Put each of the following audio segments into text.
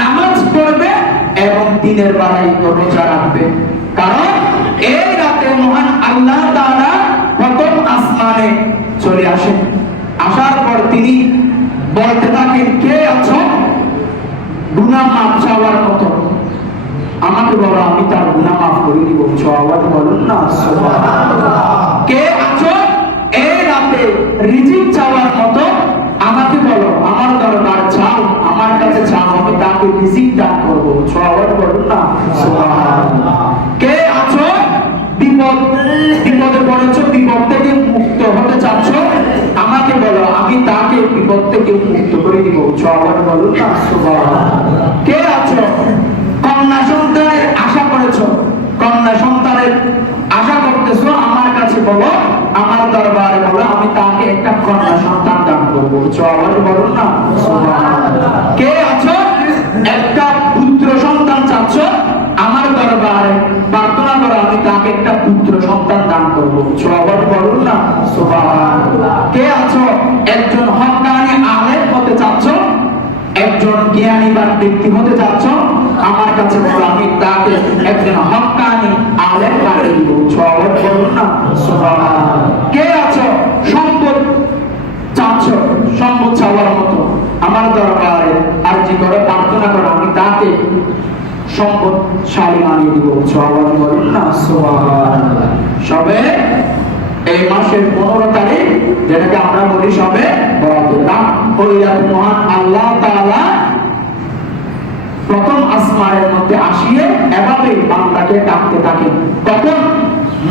নামাজ পড়বে এবং দিনের বেলায় রোজা রাখবে। কারণ এই রাতে মহান আল্লাহ তাআলা প্রথম আসমানে চলে আসেন। আসার পর তিনি বলতে থাকেন, কে আছো গুনাহ মাফ চাওয়ার মতো? আমাকে বলো, আমি তার গুনাহ মাফ করে দিব। আওয়াজ বলুন না সুবহানাল্লাহ। কে আছো এই রাতে রিজিক চাওয়ার মতো? আমাকে বলো, আমার দরবার চাও, আমার কাছে চাও, আমি তাকে রিজিক দান করব। আওয়াজ বলুন না সুবহানাল্লাহ। কে আছো বিপদে পড়েছো, বিপদ থেকে মুক্ত হতে চাচ্ছ? আমাকে বলো, আমি তাকে বিপদ থেকে মুক্ত করে দিব। আওয়াজ বলুন না সুবহানাল্লাহ। কে আছো কন্যা সন্তানের আশা করেছো, কন্যা সন্তানের আশা করতেছো? আমার কাছে বলো, আমার দরবারে বলো, আমি তাকে একটা কন্যা সন্তান দান করবো। আওয়াজ বলুন না সুবহানাল্লাহ। কে আছো একটা পুত্র সন্তান চাচ্ছ? আমার দরবারে প্রার্থনা করো, আমি তাকে একটা পুত্র সন্তান দান করবো। আওয়াজ বলুন না সুবহানাল্লাহ। কে আছো একজন হক্কানি আলেম হতে চাচ্ছ, একজন জ্ঞানী বা ব্যক্তি হতে চাচ্ছ? আমার কাছে বলো, আমি তাকে একজন হক্কানি আলেম বানিয়ে দিব। আওয়াজ বলুন না সুবহানাল্লাহ। কে আছো সম্পদ চাচ্ছ, সম্পদ চাওয়ার মতো? আমার দরবারে আরজি করে প্রার্থনা করো, আমি তাকে সম্পদশালী বানিয়ে দিব। আওয়াজ বলুন না সুবহানাল্লাহ। সবে এই মাসের 15 তারিখ, যেটাকে আমরা বলি সবে বরাতের রাত, ওই রাতে মহান আল্লাহ তাআলা প্রথম আসমানের মধ্যে আসিয়ে এভাবে বান্দাকে ডাকতে থাকেন। তখন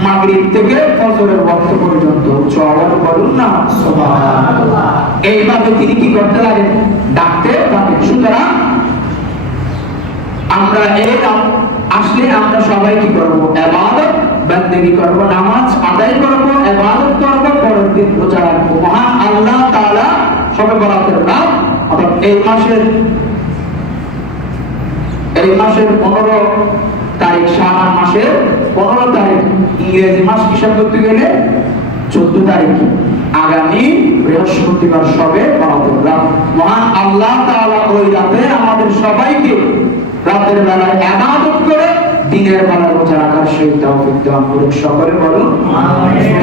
মাগরিব থেকে ফজরের ওয়াক্ত পর্যন্ত। আওয়াজ বলুন না সুবহানাল্লাহ। এইভাবে তিনি কি করতে লাগেন? ডাকতে থাকেন। সুতরাং আমরা এই রাত আসলে আমরা সবাই কি করব? ইবাদত বন্দেগী করব, নামাজ আদায় করব, ইবাদত করব, পরের দিন রোজা রাখব। মহান আল্লাহ তাআলা সবে বরাতের রাত অর্থাৎ এই মাসের 15 তারিখ, শাবান মাসের 15 তারিখ, ইংরেজি মাস হিসাব করতে গেলে 14 তারিখ, আগামী বৃহস্পতিবার সবে বরাতের রাত। মহান আল্লাহ তাআলা ওই রাতে আমাদের সবাইকে রাতের বেলায় ইবাদত করে দিনের বেলায় রোজা রাখার সেই তৌফিক দান করুন। সকলে বলুন আমিন।